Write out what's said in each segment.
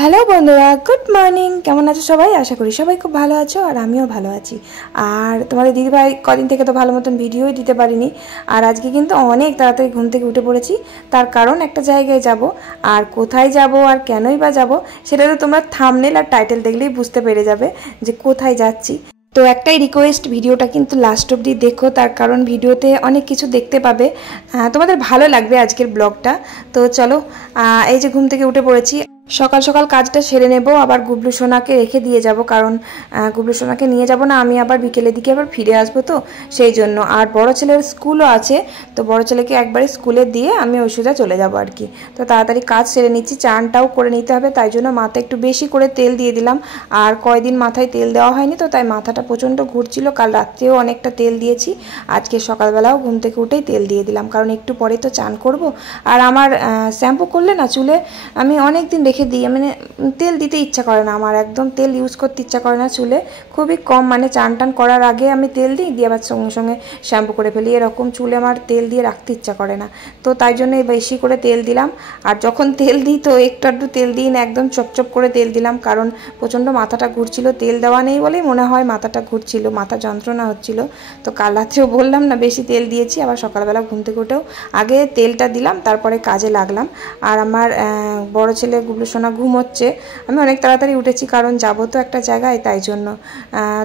Hello বন্ধুরা, good morning. কেমন আছো সবাই? আশা করি সবাই খুব ভালো আছো, আর আমিও ভালো আছি। আর তোমাদের দিদিভাই কদিন থেকে তো ভালো মতন ভিডিওই দিতে পারিনি। আর আজকে কিন্তু অনেক তাড়াতাড়ি ঘুম থেকে উঠে পড়েছি, তার কারণ একটা জায়গায় যাব। আর কোথায় যাব আর কেনই বা যাব, সেটা তো তোমরা থাম্বনেল আর টাইটেল দেখলেই বুঝতে পেরে যাবে যে কোথায় যাচ্ছি। তো একটাই রিকোয়েস্ট, ভিডিওটা কিন্তু লাস্ট অবধি দেখো, তার কারণ ভিডিওতে অনেক কিছু দেখতে পাবে, তোমাদের ভালো লাগবে আজকের ব্লগটা। তো চলো, এই যে ঘুম থেকে উঠে পড়েছি। সকাল সকাল কাজটা সেরে নেব, আবার গুবলু সোনাকে রেখে দিয়ে যাব, কারণ গুবলু সোনাকে নিয়ে যাব না, আমি আবার বিকেলের দিকে আবার ফিরে আসবো, তো সেই জন্য। আর বড় ছেলের স্কুলও আছে, তো বড় ছেলেকে একবারে স্কুলে দিয়ে আমি ওই সোজা চলে যাব আর কি। তো তাড়াতাড়ি কাজ সেরে নিচ্ছি, চানটাও করে নিতে হবে, তাই জন্য মাথায় একটু বেশি করে তেল দিয়ে দিলাম। আর কয়দিন মাথায় তেল দেওয়া হয়নি, তো তাই মাথাটা প্রচণ্ড ঘুরছিল। কাল রাত্রেও অনেকটা তেল দিয়েছি, আজকে সকালবেলাও ঘুম থেকে উঠেই তেল দিয়ে দিলাম, কারণ একটু পরে তো চান করব। আর আমার শ্যাম্পু করলে না চুলে আমি অনেক দিন রেখে দিই, মানে তেল দিতে ইচ্ছা করে না, আমার একদম তেল ইউজ করতে ইচ্ছা করে না চুলে, খুবই কম। মানে চান টান করার আগে আমি তেল দিই, দিয়ে আবার সঙ্গে সঙ্গে শ্যাম্পু করে ফেলি, এরকম চুলে আমার তেল দিয়ে রাখতে ইচ্ছা করে না। তো তাই জন্য বেশি করে তেল দিলাম। আর যখন তেল দিই তো একটু একটু তেল দিই না, একদম চপচপ করে তেল দিলাম, কারণ প্রচণ্ড মাথাটা ঘুরছিল। তেল দেওয়া নেই বলেই মনে হয় মাথাটা ঘুরছিল, মাথা যন্ত্রণা হচ্ছিল। তো কাল রাত্রেও বললাম না বেশি তেল দিয়েছি, আবার সকালবেলা ঘুম থেকে উঠেও আগে তেলটা দিলাম, তারপরে কাজে লাগলাম। আর আমার বড় ছেলে গুবলু সোনা ঘুমোচ্ছে। আমি অনেক তাড়াতাড়ি উঠেছি, কারণ যাবো তো একটা জায়গায়, তাই জন্য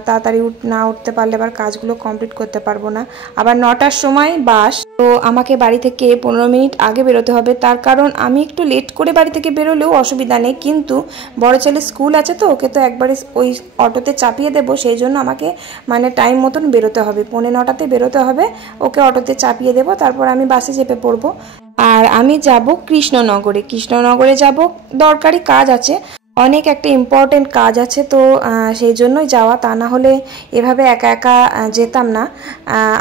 তাড়াতাড়ি না উঠতে পারলে আবার কাজগুলো কমপ্লিট করতে পারবো না। আবার 9টার সময় বাস, তো আমাকে বাড়ি থেকে 15 মিনিট আগে বেরোতে হবে, তার কারণ আমি একটু লেট করে বাড়ি থেকে বেরোলেও অসুবিধা নেই, কিন্তু বড় ছেলে স্কুল আছে, তো ওকে তো একবারে ওই অটোতে চাপিয়ে দেবো, সেই জন্য আমাকে মানে টাইম মতন বেরোতে হবে, 9:45 বেরোতে হবে, ওকে অটোতে চাপিয়ে দেবো, তারপর আমি বাসে চেপে পড়বো। আর আমি যাব কৃষ্ণনগরে, কৃষ্ণনগরে যাব, দরকারি কাজ আছে, অনেক একটা ইম্পর্টেন্ট কাজ আছে, তো সেই জন্যই যাওয়া, তা না হলে এভাবে একা একা যেতাম না।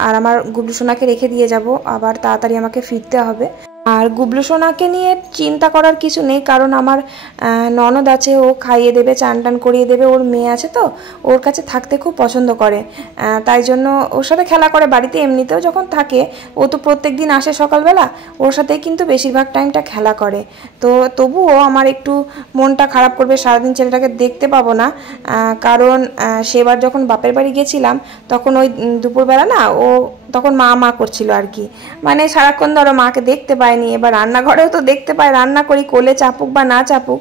আর আমার গুবলু সোনাকে রেখে দিয়ে যাব, আবার তাড়াতাড়ি আমাকে ফিরতে হবে। আর গুবলু সোনাকে নিয়ে চিন্তা করার কিছু নেই, কারণ আমার ননদ আছে, ও খাইয়ে দেবে, চান টান করিয়ে দেবে, ওর মেয়ে আছে, তো ওর কাছে থাকতে খুব পছন্দ করে, তাই জন্য ওর সাথে খেলা করে। বাড়িতে এমনিতেও যখন থাকে, ও তো প্রত্যেক দিন আসে সকালবেলা, ওর সাথেই কিন্তু বেশিরভাগ টাইমটা খেলা করে। তো তবুও আমার একটু মনটা খারাপ করবে, সারাদিন ছেলেটাকে দেখতে পাবো না, কারণ সেবার যখন বাপের বাড়ি গেছিলাম, তখন ওই দুপুরবেলা না ও তখন মা মা করছিল আর কি, মানে সারাক্ষণ ধরো মাকে দেখতে পায়নি। এবার রান্নাঘরেও তো দেখতে পায়, রান্না করি, কোলে চাপুক বা না চাপুক।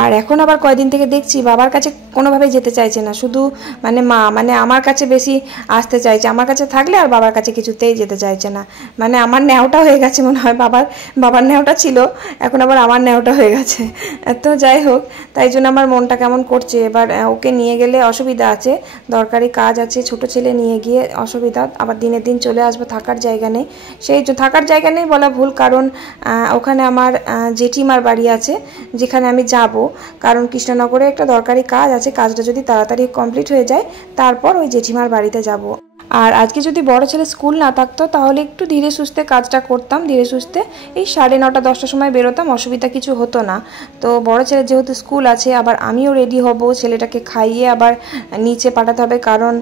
আর এখন আবার কয়দিন থেকে দেখছি বাবার কাছে কোনোভাবেই যেতে চাইছে না, শুধু মানে মা, মানে আমার কাছে বেশি আসতে চাইছে, আমার কাছে থাকলে আর বাবার কাছে কিছুতেই যেতে চাইছে না। মানে আমার ন্যাওটা হয়ে গেছে মনে হয়, বাবার ন্যাওটা ছিল, এখন আবার আমার ন্যাওটা হয়ে গেছে। তো যাই হোক, তাই জন্য আমার মনটা কেমন করছে। এবার ওকে নিয়ে গেলে অসুবিধা আছে, দরকারি কাজ আছে, ছোট ছেলে নিয়ে গিয়ে অসুবিধা, আবার দিনের দিন চলে আসবো, থাকার জায়গা নেই। সেই থাকার জায়গা নেই বলা ভুল, কারণ ওখানে আমার জেঠিমার বাড়ি আছে, যেখানে আমি যাব, কারণ কৃষ্ণনগরে একটা দরকারি কাজ আছে, কাজটা যদি তাড়াতাড়ি কমপ্লিট হয়ে যায়, তারপর ওই জেঠিমার বাড়িতে যাব। আর আজকে যদি বড় ছেলে স্কুল না থাকতো, তাহলে একটু ধীরে সুস্থে কাজটা করতাম, ধীরে সুস্থে এই 9:30 10টার সময় বেরোতাম, অসুবিধা কিছু হতো না। তো বড় ছেলে যেহেতু স্কুল আছে, আবার আমিও রেডি হব, ছেলেটাকে খাইয়ে আবার নিচে পাঠাতে হবে, কারণ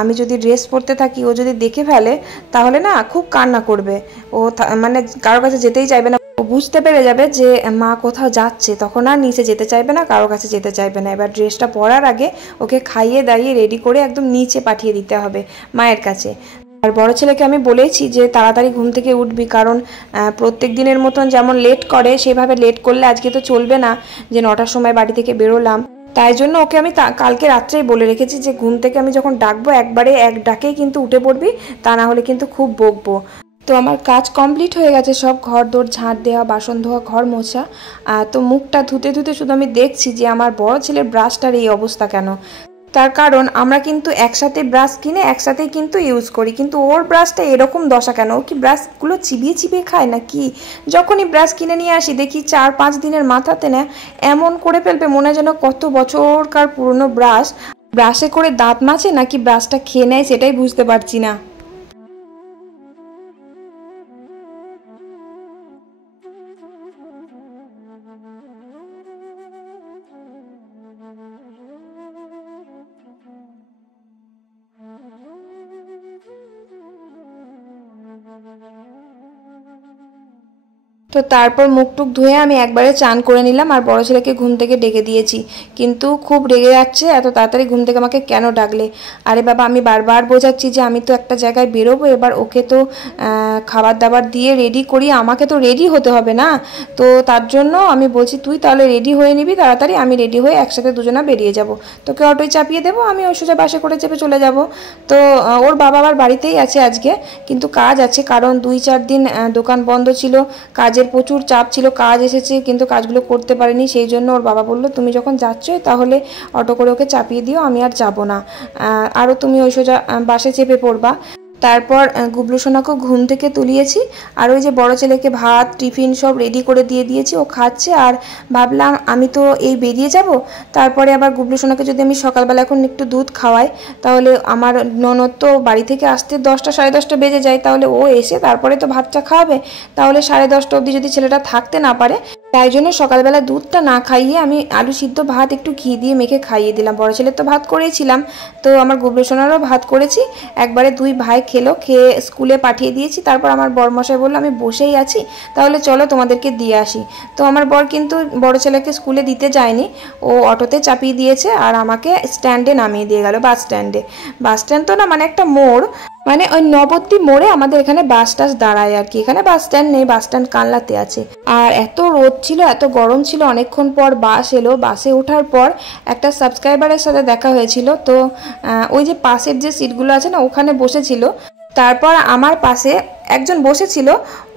আমি যদি ড্রেস পরতে থাকি, ও যদি দেখে ফেলে, তাহলে না খুব কান্না করবে, ও মানে কারোর কাছে যেতেই চাইবে না। ও বুঝতে পেরে যাবে যে মা কোথাও যাচ্ছে, তখন আর নিচে যেতে চাইবে না, কারোর কাছে যেতে চাইবে না। এবার ড্রেসটা পরার আগে ওকে খাইয়ে দাইয়ে রেডি করে একদম নিচে পাঠিয়ে দিতে হবে মায়ের কাছে। আর বড় ছেলেকে আমি বলেছি যে তাড়াতাড়ি ঘুম থেকে উঠবি, কারণ প্রত্যেক দিনের মতন যেমন লেট করে, সেভাবে লেট করলে আজকে তো চলবে না, যে 9টার সময় বাড়ি থেকে বেরোলাম। তাই জন্য ওকে আমি কালকে রাত্রেই বলে রেখেছি যে ঘুম থেকে আমি যখন ডাকবো, একবারে এক ডাকেই কিন্তু উঠে পড়বি, তা না হলে কিন্তু খুব বকবো। তো আমার কাজ কমপ্লিট হয়ে গেছে, সব ঘর দোর ঝাঁট দেওয়া, বাসন ধোয়া, ঘর মোছা। তো মুখটা ধুতে ধুতে শুধু আমি দেখছি যে আমার বড় ছেলের ব্রাশটার এই অবস্থা কেন। তার কারণ আমরা কিন্তু একসাথে ব্রাশ কিনে একসাথেই কিন্তু ইউজ করি, কিন্তু ওর ব্রাশটা এরকম দশা কেন? ও কি ব্রাশগুলো চিবিয়ে চিবিয়ে খায় নাকি? যখনই ব্রাশ কিনে নিয়ে আসি, দেখি 4-5 দিনের মাথাতে না এমন করে ফেলবে, মনে হয় যেন কত বছরকার পুরনো ব্রাশ। ব্রাশে করে দাঁত মাজে নাকি ব্রাশটা খেয়ে নেয়, সেটাই বুঝতে পারছি না। তো তারপর মুখ টুক ধুয়ে আমি একবারে চান করে নিলাম আর বড় ছেলেকে ঘুম থেকে ডেকে দিয়েছি, কিন্তু খুব রেগে যাচ্ছে, এত তাড়াতাড়ি ঘুম থেকে আমাকে কেন ডাকলে। আরে বাবা, আমি বারবার বোঝাচ্ছি যে আমি তো একটা জায়গায় বেরোবো, এবার ওকে তো খাবার দাবার দিয়ে রেডি করি, আমাকে তো রেডি হতে হবে না। তো তার জন্য আমি বলছি তুই তাহলে রেডি হয়ে নিবি তাড়াতাড়ি, আমি রেডি হয়ে একসাথে দুজনা বেরিয়ে যাব, তোকে অটোয় চাপিয়ে দেবো, আমি ওই সোজা বাসে করে চেপে চলে যাব। তো ওর বাবা আবার বাড়িতেই আছে আজকে, কিন্তু কাজ আছে, কারণ 2-4 দিন দোকান বন্ধ ছিল, কাজের প্রচুর চাপ ছিল, কাজ এসেছে কিন্তু কাজগুলো করতে পারেনি, সেই জন্য ওর বাবা বললো তুমি যখন যাচ্ছই তাহলে অটো করে ওকে চাপিয়ে দিও, আমি আর যাব না, আরও তুমি ওই সোজা বাসে চেপে পড়বা। তারপর গুবলু সোনাকেও ঘুম থেকে তুলিয়েছি, আর ওই যে বড় ছেলেকে ভাত টিফিন সব রেডি করে দিয়ে দিয়েছি, ও খাচ্ছে। আর ভাবলাম আমি তো এই বেরিয়ে যাব, তারপরে আবার গুবলু সোনাকে যদি আমি সকালবেলা এখন একটু দুধ খাওয়াই, তাহলে আমার ননদ তো বাড়ি থেকে আসতে 10টা 10:30 বেজে যায়, তাহলে ও এসে তারপরে তো ভাতটা খাওয়াবে, তাহলে 10:30 অবধি যদি ছেলেটা থাকতে না পারে, তাই জন্য সকালবেলা দুধটা না খাইয়ে আমি আলু সিদ্ধ ভাত একটু ঘি দিয়ে মেখে খাইয়ে দিলাম। বড় ছেলের তো ভাত করেছিলাম, তো আমার গুবলু সোনারও ভাত করেছি, একবারে 2 ভাই খেলো, খেয়ে স্কুলে পাঠিয়ে দিয়েছি। তারপর আমার বরমশাই বললো আমি বসেই আছি, তাহলে চলো তোমাদেরকে দিয়ে আসি। তো আমার বর কিন্তু বড় ছেলেকে স্কুলে দিতে যায়নি, ও অটোতে চাপিয়ে দিয়েছে আর আমাকে স্ট্যান্ডে নামিয়ে দিয়ে গেল, বাস স্ট্যান্ডে। বাস স্ট্যান্ড তো না, মানে একটা মোড়, মানে ওই নবদ্বীপ মোড়ে আমাদের এখানে বাস টাস দাঁড়ায় আর কি, এখানে বাস স্ট্যান্ড নেই, বাস স্ট্যান্ড কানলাতে আছে। আর এত রোদ ছিল, এত গরম ছিল, অনেকক্ষণ পর বাস এলো। বাসে ওঠার পর একটা সাবস্ক্রাইবারের সাথে দেখা হয়েছিল, তো ওই যে পাশের যে সিটগুলো আছে না, ওখানে বসেছিল। তারপর আমার পাশে একজন বসেছিল,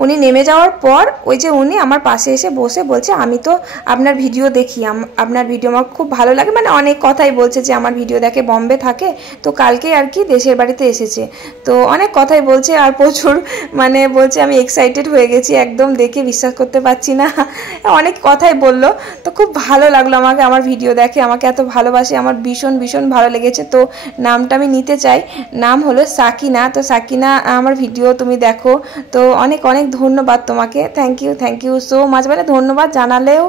উনি নেমে যাওয়ার পর ওই যে উনি আমার পাশে এসে বসে বলছে আমি তো আপনার ভিডিও দেখি, আপনার ভিডিও আমার খুব ভালো লাগে, মানে অনেক কথাই বলছে যে আমার ভিডিও দেখে, বম্বে থাকে তো কালকে আর কি দেশের বাড়িতে এসেছে, তো অনেক কথাই বলছে আর প্রচুর মানে বলছে আমি এক্সাইটেড হয়ে গেছি, একদম দেখে বিশ্বাস করতে পারছি না, অনেক কথাই বললো। তো খুব ভালো লাগলো আমাকে, আমার ভিডিও দেখে, আমাকে এত ভালোবাসে, আমার ভীষণ ভীষণ ভালো লেগেছে। তো নামটা আমি নিতে চাই, নাম হলো সাকিনা। তো সাকিনা, আমার ভিডিও তুমি দেখো, তো অনেক অনেক ধন্যবাদ তোমাকে, থ্যাংক ইউ সো মাচ, মানে ধন্যবাদ জানালেও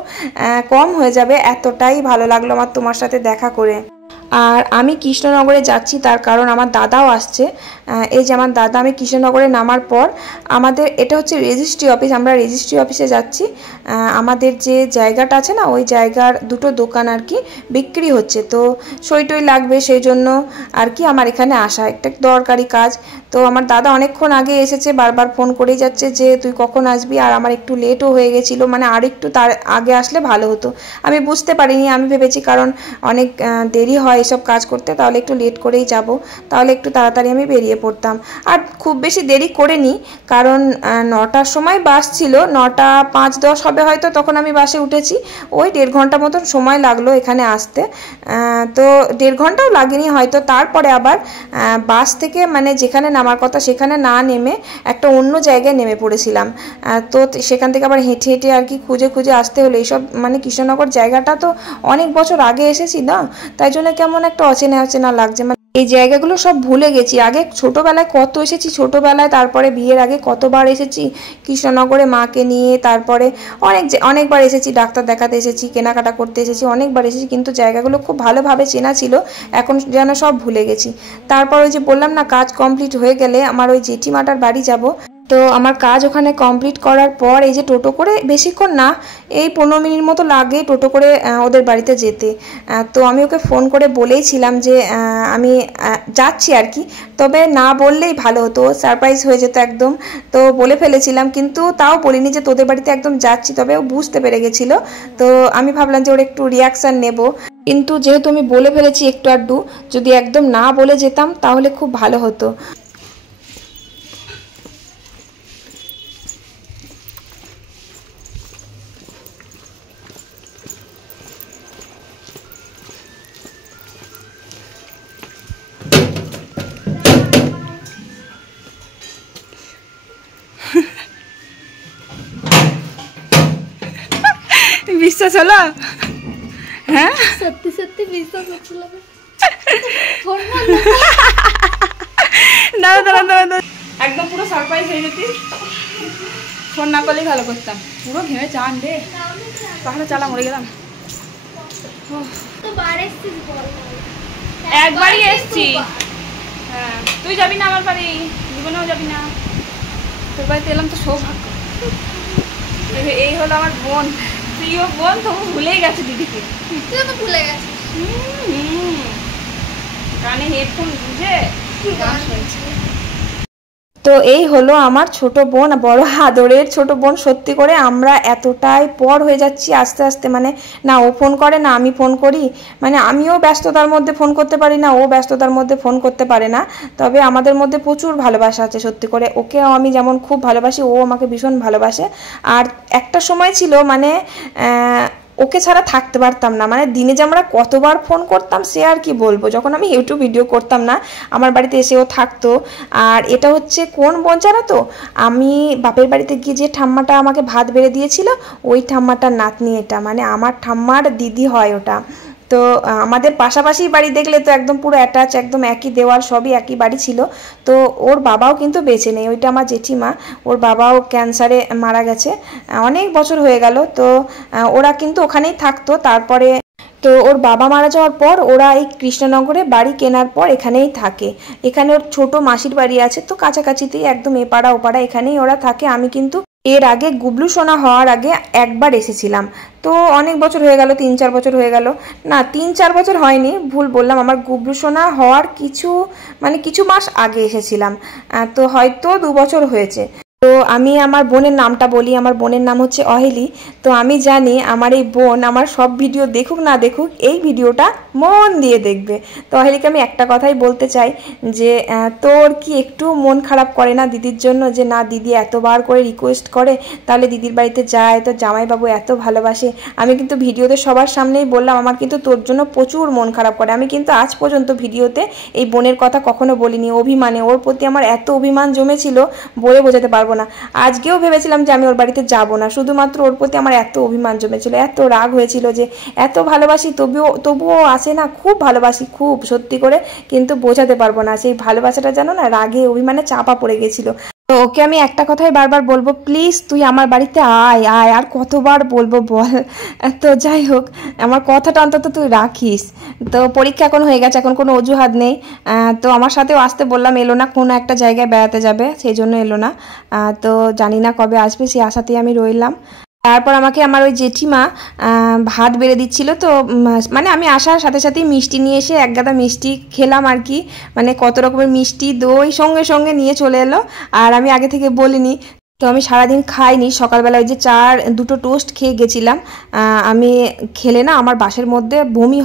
কম হয়ে যাবে, এতটাই ভালো লাগলো আমার তোমার সাথে দেখা করে। আর আমি কৃষ্ণনগরে যাচ্ছি, তার কারণ আমার দাদাও আসছে। এই যে আমার দাদা, আমি কৃষ্ণনগরে নামার পর আমাদের এটা হচ্ছে রেজিস্ট্রি অফিস, আমরা রেজিস্ট্রি অফিসে যাচ্ছি। আমাদের যে জায়গাটা আছে না, ওই জায়গার 2টো দোকান আর কি বিক্রি হচ্ছে, তো সই টই লাগবে, সেই জন্য আর কি আমার এখানে আসা, একটা দরকারি কাজ। তো আমার দাদা অনেকক্ষণ আগে এসেছে, বারবার ফোন করেই যাচ্ছে যে তুই কখন আসবি, আর আমার একটু লেটও হয়ে গেছিলো, মানে আর একটু তার আগে আসলে ভালো হতো। আমি বুঝতে পারিনি, আমি ভেবেছি কারণ অনেক দেরি হয় এসব কাজ করতে, তাহলে একটু লেট করেই যাব, তাহলে একটু তাড়াতাড়ি আমি বেরিয়ে পড়তাম। আর খুব বেশি দেরি করিনি, কারণ 9টার সময় বাস ছিল, 9টা 5-10 হবে হয়তো, তখন আমি বাসে উঠেছি। ওই 1.5 ঘন্টা মতন সময় লাগলো এখানে আসতে, তো 1.5 ঘন্টাও লাগেনি হয়তো। তারপরে আবার বাস থেকে মানে যেখানে নামার কথা সেখানে না নেমে একটা অন্য জায়গায় নেমে পড়েছিলাম, তো সেখান থেকে আবার হেঁটে হেঁটে আর কি খুঁজে খুঁজে আসতে হলো। এইসব মানে কৃষ্ণনগর জায়গাটা তো অনেক বছর আগে এসেছি না, তাই জন্য কেমন একটা অচেনা অচেনা লাগছে, মানে এই জায়গাগুলো সব ভুলে গেছি। আগে ছোটোবেলায় কত এসেছি, ছোটোবেলায়, তারপরে বিয়ের আগে কতবার এসেছি কৃষ্ণনগরে মাকে নিয়ে, তারপরে অনেকবার এসেছি, ডাক্তার দেখাতে এসেছি, কেনাকাটা করতে এসেছি, অনেকবার এসেছি, কিন্তু জায়গাগুলো খুব ভালোভাবে চেনা ছিল, এখন যেন সব ভুলে গেছি। তারপর ওই যে বললাম না, কাজ কমপ্লিট হয়ে গেলে আমার ওই জেঠিমাটার বাড়ি যাব, তো আমার কাজ ওখানে কমপ্লিট করার পর এই যে টোটো করে, বেশিক্ষণ না, এই 15 মিনিট মতো লাগে টোটো করে ওদের বাড়িতে যেতে। তো আমি ওকে ফোন করে বলেইছিলাম যে আমি যাচ্ছি আর কি, তবে না বললেই ভালো হতো, সারপ্রাইজ হয়ে যেত একদম, তো বলে ফেলেছিলাম, কিন্তু তাও বলিনি যে তোদের বাড়িতে একদম যাচ্ছি, তবে ও বুঝতে পেরে গেছিলো। তো আমি ভাবলাম যে ওর একটু রিয়াকশান নেব, কিন্তু যেহেতু আমি বলে ফেলেছি একটু আধটু, যদি একদম না বলে যেতাম তাহলে খুব ভালো হতো। বিশ্বাস হলো? হ্যাঁ, সত্যি সত্যি বিশ্বাস হচ্ছিল না। একদম পুরো সারপ্রাইজ হয়ে যেতি, ফোন না করলেই ভালো করতাম, পুরো ঘেমে চান রে, তাহলে চালা মরে গেলাম। একবারই এসছি, হ্যাঁ, তুই যাবি না আমার বাড়ি, জীবনেও যাবি না, তোর বাড়িতে এলাম তো সৌভাগ্য। এই হলো আমার বোন, প্রিয় বোন। তবু ভুলেই গেছে দিদিকে। তুই তো ভুলে গেছিস। কানে হেডফোন গুঁজে গান শুনছি। তো এই হলো আমার ছোট বোন, বড় আদরের ছোট বোন। সত্যি করে আমরা এতটাই পর হয়ে যাচ্ছি আস্তে আস্তে, মানে না ও ফোন করে না আমি ফোন করি, মানে আমিও ব্যস্ততার মধ্যে ফোন করতে পারি না, ও ব্যস্ততার মধ্যে ফোন করতে পারে না। তবে আমাদের মধ্যে প্রচুর ভালোবাসা আছে সত্যি করে। ওকেও আমি যেমন খুব ভালোবাসি, ও আমাকে ভীষণ ভালোবাসে। আর একটা সময় ছিল মানে ওকে ছাড়া থাকতে পারতাম না, মানে দিনে যে আমরা কতবার ফোন করতাম সে আর কি বলবো। যখন আমি ইউটিউব ভিডিও করতাম না, আমার বাড়িতে এসেও থাকতো। আর এটা হচ্ছে কোন বোন জানো তো, আমি বাপের বাড়িতে গিয়ে যে ঠাম্মাটা আমাকে ভাত বেড়ে দিয়েছিল ওই ঠাম্মাটার নাতনি এটা, মানে আমার ঠাম্মার দিদি হয় ওটা। তো আমাদের পাশাপাশি বাড়ি, দেখলে তো একদম পুরো অ্যাটাচ, একদম একই দেওয়াল, সবই একই বাড়ি ছিল। তো ওর বাবাও কিন্তু বেঁচে নেই, ওইটা আমার জেঠিমা, ওর বাবাও ক্যান্সারে মারা গেছে, অনেক বছর হয়ে গেল। তো ওরা কিন্তু ওখানেই থাকতো। তারপরে তো ওর বাবা মারা যাওয়ার পর ওরা এই কৃষ্ণনগরে বাড়ি কেনার পর এখানেই থাকে। এখানে ওর ছোট মাসির বাড়ি আছে, তো কাছাকাছিতেই একদম এপাড়া ওপাড়া এখানেই ওরা থাকে। আমি কিন্তু এর আগে গুবলু সোনা হওয়ার আগে একবার এসেছিলাম, তো অনেক বছর হয়ে গেল, 3-4 বছর হয়ে গেল। না 3-4 বছর হয়নি, ভুল বললাম, আমার গুবলু সোনা হওয়ার কিছু মাস আগে এসেছিলাম। তো হয়তো 2 বছর হয়েছে। তো আমি আমার বোনের নামটা বলি, আমার বোনের নাম হচ্ছে অহেলি। তো আমি জানি আমার এই বোন আমার সব ভিডিও দেখুক না দেখুক, এই ভিডিওটা মন দিয়ে দেখবে। তো অহেলিকে আমি একটা কথাই বলতে চাই যে তোর কি একটু মন খারাপ করে না দিদির জন্য, যে না দিদি এতবার করে রিকোয়েস্ট করে তাহলে দিদির বাড়িতে যায়, তো জামাইবাবু এত ভালোবাসে। আমি কিন্তু ভিডিওতে সবার সামনেই বললাম আমার কিন্তু তোর জন্য প্রচুর মন খারাপ করে। আমি কিন্তু আজ পর্যন্ত ভিডিওতে এই বোনের কথা কখনো বলিনি, অভিমানে, ওর প্রতি আমার এত অভিমান জমেছিল বলে বোঝাতে পারবো না। আজকেও ভেবেছিলাম যে আমি ওর বাড়িতে যাব না, শুধুমাত্র ওর প্রতি আমার এত অভিমান জমেছিল, এত রাগ হয়েছিল যে এত ভালোবাসি তবুও আসে না। খুব ভালোবাসি, খুব সত্যি করে, কিন্তু বোঝাতে পারবো না। সেই ভালোবাসাটা জানো না রাগে অভিমানে চাপা পড়ে গেছিল। তো ওকে আমি একটা কথাই বারবার বলবো, প্লিজ তুই আমার বাড়িতে আয় আয়, আর কতবার বলবো বল। তো যাই হোক, আমার কথাটা অন্তত তুই রাখিস। তো পরীক্ষা এখন হয়ে গেছে, এখন কোনো অজুহাত নেই। তো আমার সাথেও আসতে বললাম, এলো না, কোনো একটা জায়গায় বেড়াতে যাবে সেই জন্য এলো না। তো জানি না কবে আসবে, সেই আশাতেই আমি রইলাম। তারপর আমাকে আমার ওই জেঠিমা ভাত বেড়ে দিচ্ছিল। তো মানে আমি আসার সাথে সাথেই মিষ্টি নিয়ে এসে এক গাদা মিষ্টি খেলাম আর কি, মানে কত রকমের মিষ্টি দই সঙ্গে সঙ্গে নিয়ে চলে এলো। আর আমি আগে থেকে বলিনি, তো আমি সারাদিন খাইনি। সকালবেলা ওই যে 2টো টোস্ট খেয়ে গেছিলাম। আমি খেলে না আমার বাসের মধ্যে বমি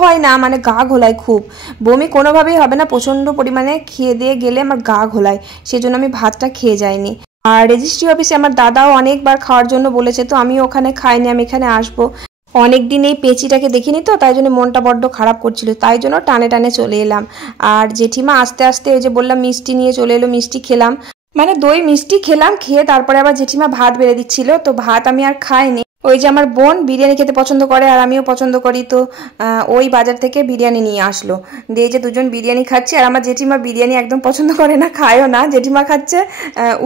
হয় না, মানে গা ঘোলায় খুব। বমি কোনোভাবেই হবে না, প্রচণ্ড পরিমাণে খেয়ে দিয়ে গেলে আমার গা ঘোলায়, সেজন্য আমি ভাতটা খেয়ে যাইনি। আর রেজিস্ট্রি অফিসে আমার দাদাও অনেকবার খাওয়ার জন্য বলেছে, তো আমি ওখানে খাইনি, আমি এখানে আসবো। অনেকদিন এই পেঁচিটাকে দেখিনি, তো তাই জন্য মনটা বড্ড খারাপ করছিল, তাই জন্য টানে টানে চলে এলাম। আর জেঠিমা আস্তে আস্তে ওই যে বললাম মিষ্টি নিয়ে চলে এলো, মিষ্টি খেলাম, মানে দই মিষ্টি খেলাম। খেয়ে তারপরে আবার জেঠিমা ভাত বেড়ে দিচ্ছিল, তো ভাত আমি আর খাইনি। ওই যে আমার বোন বিরিয়ানি খেতে পছন্দ করে আর আমিও পছন্দ করি, তো ওই বাজার থেকে বিরিয়ানি নিয়ে আসলো, দিয়ে যে দুজন বিরিয়ানি খাচ্ছি। আর আমার জেঠিমা বিরিয়ানি একদম পছন্দ করে না, খায়ও না। জেঠিমা খাচ্ছে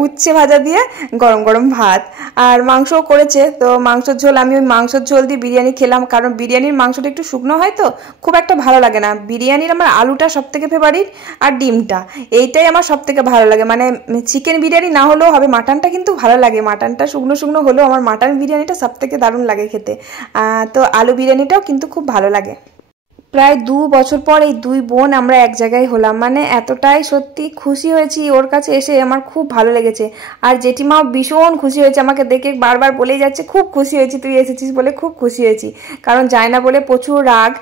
উচ্ছে ভাজা দিয়ে গরম গরম ভাত, আর মাংসও করেছে। তো মাংসের ঝোল, আমি ওই মাংসের ঝোল দিয়ে বিরিয়ানি খেলাম, কারণ বিরিয়ানির মাংসটা একটু শুকনো হয় তো খুব একটা ভালো লাগে না। বিরিয়ানির আমার আলুটা সব থেকে ফেভারিট, আর ডিমটা, এইটাই আমার সব থেকে ভালো লাগে। মানে চিকেন বিরিয়ানি না হলেও হবে, মাটনটা কিন্তু ভালো লাগে, মাটনটা শুকনো শুকনো হলেও আমার মাটন বিরিয়ানিটা সব থেকে দারুণ লাগে খেতে। তো আলু বিরিয়ানিটাও কিন্তু খুব ভালো লাগে। প্রায় 2 বছর পর এই 2 বোন আমরা এক জায়গায় হলাম, মানে এতটাই সত্যি খুশি হয়েছি ওর কাছে এসে, আমার খুব ভালো লেগেছে। আর জেঠিমাও ভীষণ খুশি হয়েছে, আমাকে দেখে বারবার বলেই যাচ্ছে খুব খুশি হয়েছি তুই এসেছিস বলে, খুব খুশি হয়েছি। কারণ যায় না বলে প্রচুর রাগ।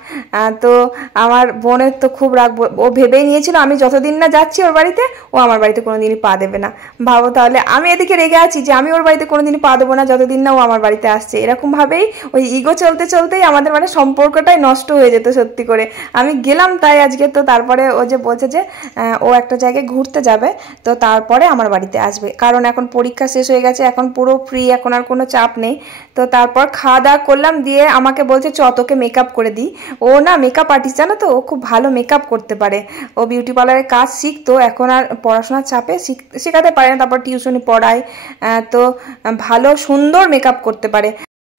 তো আমার বোনের তো খুব রাগ, ও ভেবেই নিয়েছিল আমি যতদিন না যাচ্ছি ওর বাড়িতে ও আমার বাড়িতে কোনোদিনই পা দেবে না। ভাবো তাহলে, আমি এদিকে রেগে আছি যে আমি ওর বাড়িতে কোনোদিনই পা দেবো না যতদিন না ও আমার বাড়িতে আসছে। এরকম ভাবেই ওই ইগো চলতে চলতেই আমাদের মানে সম্পর্কটাই নষ্ট হয়ে যেত সত্যি করে। আমি গেলাম তাই আজকে, তো তারপরে ও যে বলছে যে ও একটা জায়গায় ঘুরতে যাবে, তো তারপরে আমার বাড়িতে আসবে, কারণ এখন পরীক্ষা শেষ হয়ে গেছে, এখন পুরো ফ্রি, এখন আর কোনো চাপ নেই। তো তারপর খাওয়া দাওয়া করলাম, দিয়ে আমাকে বলছে চ তোকে মেকআপ করে দিই। ও না মেকআপ আর্টিস্ট জানো তো, ও খুব ভালো মেকআপ করতে পারে। ও বিউটি পার্লারের কাজ শিখতো, এখন আর পড়াশোনার চাপে শেখাতে পারে না, তারপর টিউশনি পড়ায়। তো ভালো সুন্দর মেকআপ করতে পারে।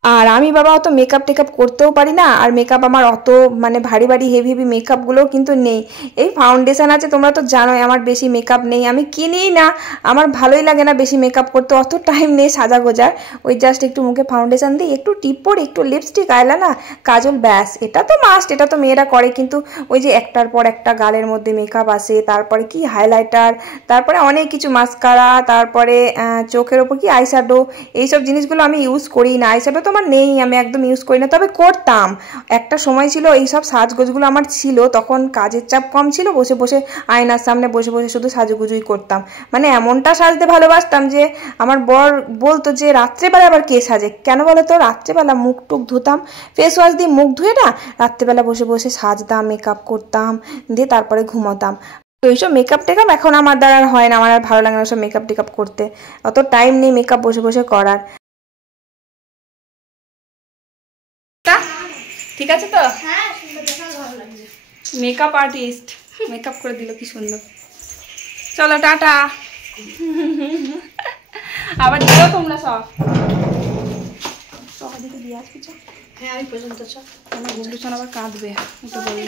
আর আমি বাবা অত মেকআপ টেকআপ করতেও পারি না, আর মেকআপ আমার অত মানে ভারী ভারী হেভি হেভি মেকআপগুলোও কিন্তু নেই। এই ফাউন্ডেশন আছে, তোমরা তো জানোই আমার বেশি মেকআপ নেই, আমি কিনিই না, আমার ভালোই লাগে না বেশি মেকআপ করতে, অত টাইম নেই সাজা গোজার। ওই জাস্ট একটু মুখে ফাউন্ডেশন দিই, একটু টিপ পরি, একটু লিপস্টিক, আইলাইনার, কাজল, ব্যাস। এটা তো মাস্ট, এটা তো মেয়েরা করে, কিন্তু ওই যে একটার পর একটা গালের মধ্যে মেকআপ আসে, তারপরে কি হাইলাইটার, তারপরে অনেক কিছু মাস্কারা, তারপরে চোখের ওপর কি আইশ্যাডো, এইসব জিনিসগুলো আমি ইউজ করি না। আইশ্যাডো তোমার নেই, আমি একদম ইউজ করি না, তবে করতাম একটা সময় ছিল, এইসব সাজগোজগুলো আমার ছিল, তখন কাজের চাপ কম ছিল, বসে বসে আয়নার সামনে বসে বসে শুধু সাজুগুজুই করতাম। মানে এমনটা সাজতে ভালোবাসতাম যে আমার বর বলতো যে রাত্রেবেলা আবার কে সাজে, কেন বলো তো, রাত্রেবেলা মুখ টুক ধুতাম, ফেস ওয়াশ দিয়ে মুখ ধুয়ে না রাত্রেবেলা বসে বসে সাজতাম, মেকআপ করতাম, দিয়ে তারপরে ঘুমাতাম। তো এইসব মেকআপ টেকআপ এখন আমার দ্বারা আর হয় না, আমার আর ভালো লাগে না সব মেকআপ টেকআপ করতে, অত টাইম নেই মেকআপ বসে বসে করার। ঠিক আছে তো, মেকআপ আর্টিস্ট মেকআপ করে দিল কি সুন্দর। চলো টাটা, আবার দিও তোমরা সব দিকে দিয়ে আসবি। হ্যাঁ আমি পর্যন্ত আমার গুগলুচন আবার কাঁদবে, উঠে বললে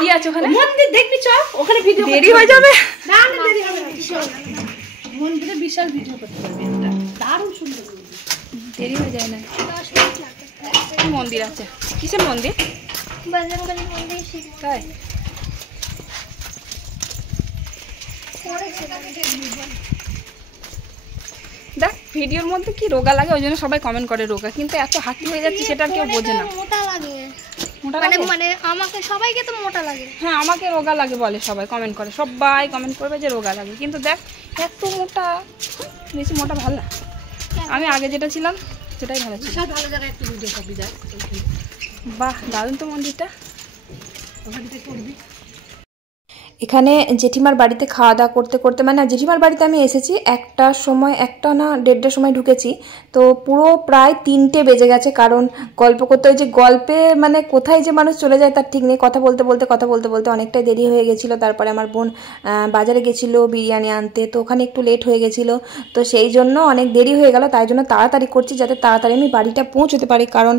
কি আছে ওখানে, মন্দির দেখবি, চ ওখানে ভিডিও দেরি হয়ে যাবে, না না দেরি হবে না, মন্দিরে বিশাল ভিডিও করতে পারবে, একটা দারুণ সুন্দর, দেরি হয়ে যায় না। কি মন্দির আছে, কিসের মন্দির, বজরংবলী মন্দির, তাই দেখ ভিডিওর মধ্যে কি রোগা লাগে, ওই জন্য সবাই কমেন্ট করে রোগা, কিন্তু এত হাঁটি হয়ে যাচ্ছে সেটা কেউ বোঝে না। মোটা লাগে, মোটা লাগে মানে আমাকে সবাইকে তো মোটা লাগে, হ্যাঁ আমাকে রোগা লাগে বলে সবাই, কমেন্ট করে, সবাই কমেন্ট করবে যে রোগা লাগে, কিন্তু দেখ এত মোটা, বেশি মোটা ভালো না, আমি আগে যেটা ছিলাম সেটাই ভালো ছিল। ভালো জায়গায় একটু ভিডিও করবি, দেখ বাহ দারুণ তো মন্দিরটা, ওখানে করবি। এখানে জেঠিমার বাড়িতে খাওয়া দাওয়া করতে করতে, মানে জেঠিমার বাড়িতে আমি এসেছি একটা সময়, একটা না 1:30টার সময় ঢুকেছি, তো পুরো প্রায় 3টে বেজে গেছে, কারণ গল্প করতে, ওই যে গল্পে মানে কোথায় যে মানুষ চলে যায় তার ঠিক নেই, কথা বলতে বলতে অনেকটাই দেরি হয়ে গেছিলো। তারপরে আমার বোন বাজারে গেছিলো বিরিয়ানি আনতে, তো ওখানে একটু লেট হয়ে গেছিলো, তো সেই জন্য অনেক দেরি হয়ে গেল, তাই জন্য তাড়াতাড়ি করছি যাতে তাড়াতাড়ি আমি বাড়িটা পৌঁছতে পারি, কারণ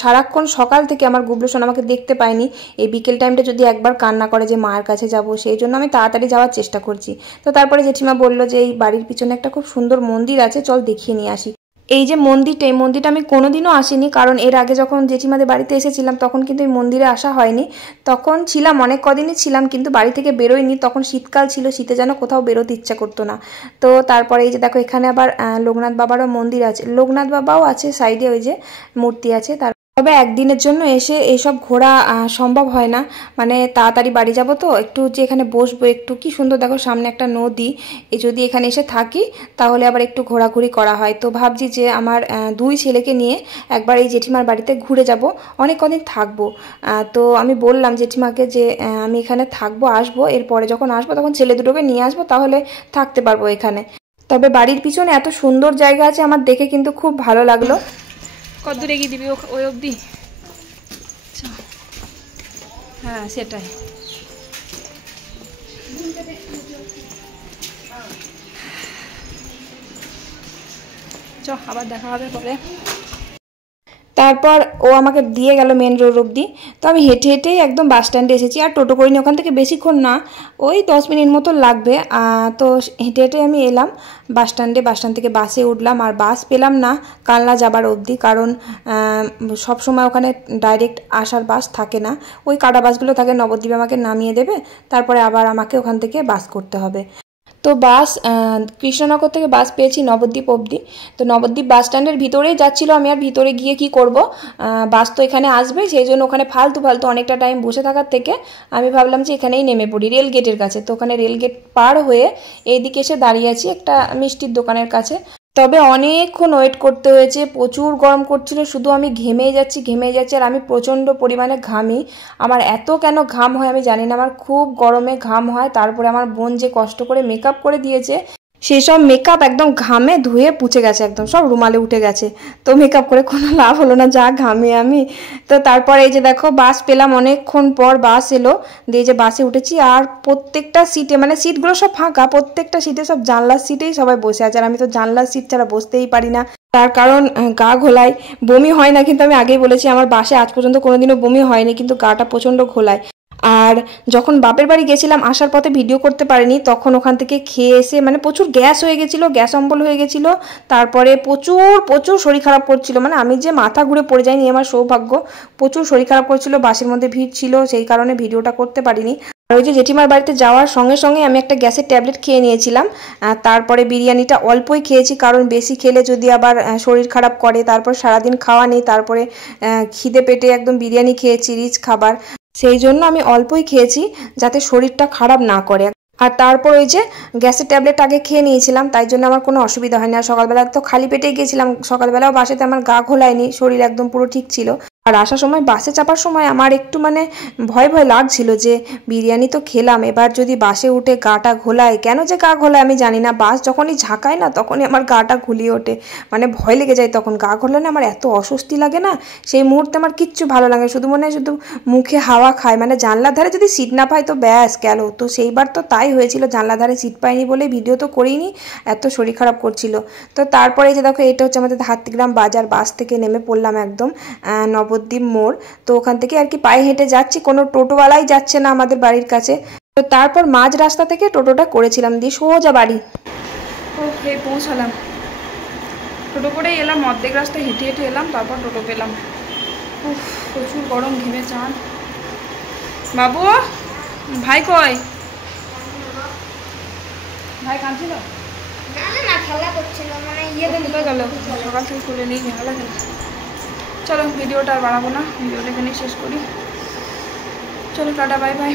সারাক্ষণ সকাল থেকে আমার গুবলুসন আমাকে দেখতে পায়নি, এই বিকেল টাইমটা যদি একবার কান্না করে যে মায়ের কাছে যাব, সেই জন্য আমি তাড়াতাড়ি যাওয়ার চেষ্টা করছি। তো তারপরে জেঠিমা বললো যে এই বাড়ির পিছনে একটা খুব সুন্দর মন্দির আছে, চল দেখিয়ে নিয়ে আসি। এই যে মন্দিরটা, এই মন্দিরটা আমি কোনোদিনও আসিনি, কারণ এর আগে যখন জেঠিমাদের বাড়িতে এসেছিলাম তখন কিন্তু এই মন্দিরে আসা হয়নি, তখন ছিলাম অনেক কদিনই ছিলাম, কিন্তু বাড়ি থেকে বেরোয়নি, তখন শীতকাল ছিল, শীতে যেন কোথাও বেরোতে ইচ্ছা করতো না। তো তারপরে এই যে দেখো এখানে আবার লোকনাথ বাবারও মন্দির আছে, লোকনাথ বাবাও আছে সাইডে, ওই যে মূর্তি আছে। তবে একদিনের জন্য এসে এইসব ঘোরা সম্ভব হয় না, মানে তাড়াতাড়ি বাড়ি যাব, তো একটু যে এখানে বসবো, একটু কি সুন্দর দেখো সামনে একটা নদী, যদি এখানে এসে থাকি তাহলে আবার একটু ঘোরাঘুরি করা হয়। তো ভাবছি যে আমার 2 ছেলেকে নিয়ে একবার এই জেঠিমার বাড়িতে ঘুরে যাব, অনেক কদিন থাকবো। তো আমি বললাম জেঠিমাকে যে আমি এখানে থাকবো, আসবো, এরপরে যখন আসবো তখন ছেলে দুটোকে নিয়ে আসবো, তাহলে থাকতে পারবো এখানে। তবে বাড়ির পিছনে এত সুন্দর জায়গা আছে, আমার দেখে কিন্তু খুব ভালো লাগলো। কত দূরে গিয়ে দিবি ওই অবধি, হ্যাঁ সেটাই। চ আবার দেখা হবে পরে। তারপর ও আমাকে দিয়ে গেল মেন রোড অবধি, তো আমি হেঁটে হেঁটেই একদম বাস স্ট্যান্ডে এসেছি, আর টোটো করিনি, ওখান থেকে বেশিক্ষণ না, ওই 10 মিনিট মতো লাগবে। তো হেঁটে হেঁটে আমি এলাম বাস স্ট্যান্ডে, বাস স্ট্যান্ড থেকে বাসে উঠলাম, আর বাস পেলাম না কালনা যাবার অবধি, কারণ সব সময় ওখানে ডাইরেক্ট আসার বাস থাকে না, ওই কাটা বাসগুলো থাকে, নবদ্বীপে আমাকে নামিয়ে দেবে, তারপরে আবার আমাকে ওখান থেকে বাস করতে হবে। তো বাস কৃষ্ণনগর থেকে বাস পেয়েছি নবদ্বীপ অবধি। তো নবদ্বীপ বাস স্ট্যান্ডের ভিতরেই যাচ্ছিলো, আমি আর ভিতরে গিয়ে কি করব, বাস তো এখানে আসবে, সেই জন্য ওখানে ফালতু অনেকটা টাইম বসে থাকার থেকে আমি ভাবলাম যে এখানেই নেমে পড়ি রেল গেটের কাছে। তো ওখানে রেল গেট পার হয়ে এইদিকে এসে দাঁড়িয়ে আছি একটা মিষ্টির দোকানের কাছে। তবে অনেকক্ষণ ওয়েট করতে হয়েছে, প্রচুর গরম করছিল, শুধু আমি ঘেমেই যাচ্ছি, আর আমি প্রচণ্ড পরিমাণে ঘামি, আমার এত কেন ঘাম হয় আমি জানি না, আমার খুব গরমে ঘাম হয়। তারপরে আমার বোন যে কষ্ট করে মেকআপ করে দিয়েছে, সেসব মেকআপ একদম ঘামে ধুয়ে পুছে গেছে, একদম সব রুমালে উঠে গেছে। তো মেকআপ করে কোনো লাভ হলো না, যা ঘামে আমি। তো তারপরে এই যে দেখো বাস পেলাম, অনেকক্ষণ পর বাস এলো, দিয়ে যে বাসে উঠেছি। আর প্রত্যেকটা সিটে মানে সিটগুলো সব ফাঁকা, প্রত্যেকটা সিটে সব জানলার সিটেই সবাই বসে আছে। আর আমি তো জানলার সিট ছাড়া বসতেই পারি না, তার কারণ গা ঘোলায়। বমি হয় না, কিন্তু আমি আগেই বলেছি আমার বাসে আজ পর্যন্ত কোনোদিনও বমি হয়নি, কিন্তু গাটা প্রচণ্ড ঘোলায়। আর যখন বাপের বাড়ি গেছিলাম আসার পথে ভিডিও করতে পারিনি, তখন ওখান থেকে খেয়ে এসে মানে প্রচুর গ্যাস হয়ে গেছিলো, গ্যাস অম্বল হয়ে গেছিলো। তারপরে প্রচুর প্রচুর শরীর খারাপ করছিল, মানে আমি যে মাথা ঘুরে পড়ে যাইনি আমার সৌভাগ্য। প্রচুর শরীর খারাপ করছিল, বাসের মধ্যে ভিড় ছিল, সেই কারণে ভিডিওটা করতে পারিনি। আর ওই যে জেঠিমার বাড়িতে যাওয়ার সঙ্গে সঙ্গে আমি একটা গ্যাসের ট্যাবলেট খেয়ে নিয়েছিলাম। তারপরে বিরিয়ানিটা অল্পই খেয়েছি, কারণ বেশি খেলে যদি আবার শরীর খারাপ করে। তারপর সারাদিন খাওয়া নেই, তারপরে খিদে পেটে একদম বিরিয়ানি খেয়েছি, রিচ খাবার, সেই জন্য আমি অল্পই খেয়েছি যাতে শরীরটা খারাপ না করে। আর তারপর ওই যে গ্যাসের ট্যাবলেট আগে খেয়ে নিয়েছিলাম, তাই জন্য আমার কোনো অসুবিধা হয়নি। আর সকালবেলা তো খালি পেটেই গিয়েছিলাম, সকালবেলাও বাসেতে আমার গা ঘোলায়নি, শরীর একদম পুরো ঠিক ছিল। আর আসার সময় বাসে চাপার সময় আমার একটু মানে ভয় ভয় লাগছিল যে বিরিয়ানি তো খেলাম, এবার যদি বাসে উঠে গাটা ঘোলায়। কেন যে গা ঘোলায় আমি জানি না, বাস যখনই ঝাঁকায় না তখনই আমার গাটা ঘুলিয়ে ওঠে, মানে ভয় লেগে যায়। তখন গা ঘোলালে আমার এত অস্বস্তি লাগে না, সেই মুহূর্তে আমার কিচ্ছু ভালো লাগে, শুধু মনে হয় শুধু মুখে হাওয়া খায়। মানে জানলার ধারে যদি সিট না পাই তো ব্যাস গেল। তো সেইবার তো তাই হয়েছিল, জানলার ধারে সিট পাইনি বলে ভিডিও তো করিনি, এত শরীর খারাপ করছিল। তো তারপরে যে দেখো এটা হচ্ছে আমাদের হাতিগ্রাম বাজার, বাস থেকে নেমে পড়লাম একদম নবদ্বীপ মোড়। তো ওখান থেকে আর কি পায়ে হেঁটে যাচ্ছি, কোনো টোটোওয়ালাই যাচ্ছে না আমাদের বাড়ির কাছে। তো তারপর মাঝ রাস্তা থেকে টোটোটা করেছিলাম, দিয়ে সোজা বাড়ি। ও হে পৌঁছালাম, টোটো করেই এলাম, অর্ধেক রাস্তায় হেঁটে হেঁটে এলাম, তারপর টোটো পেলাম। প্রচুর গরম, ঘেমে চান। বাবু ভাই কই? ভাই কাঁদছিল না খেলা করছিল, মানে কোথায় গেল? সকাল থেকে খুলে নেই, ঝামেলা খেলা। চলো ভিডিওটা আর বাড়াবো না, ভিডিওটা এখানেই শেষ করি। চলো টাটা, বাই বাই।